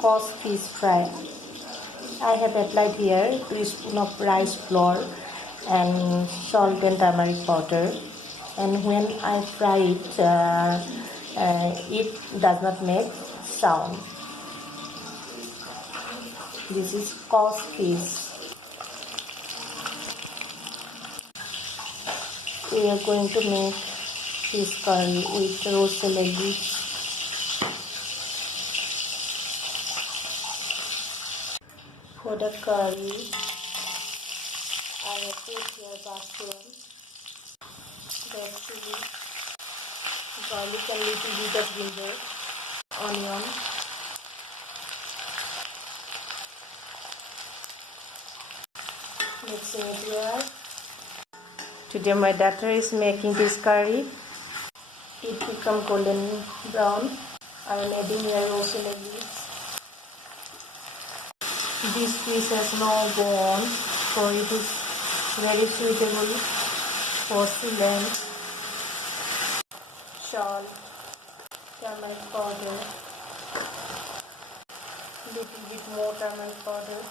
Kos fish fry. I have applied here 2 teaspoons of rice flour and salt and turmeric powder. And when I fry it, it does not make sound. This is Kos fish. We are going to make fish curry with Roselle leaves. For the curry, I have put here bathroom, red chili, garlic and little bit of ginger, onion, mixing it well. Today my daughter is making this curry. It become golden brown. I am adding here Roselle leaves. This fish has no bone, so it is very suitable for sealant. Salt, turmeric powder, little bit more turmeric powder.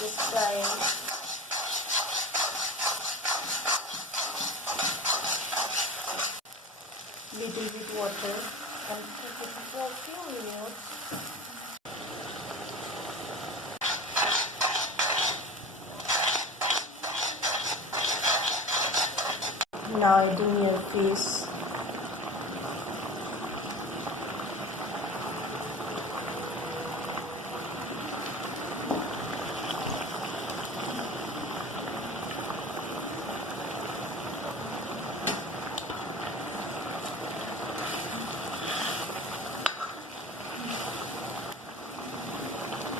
Just fry it. Little bit water and cook it for a few minutes. Now adding your fish.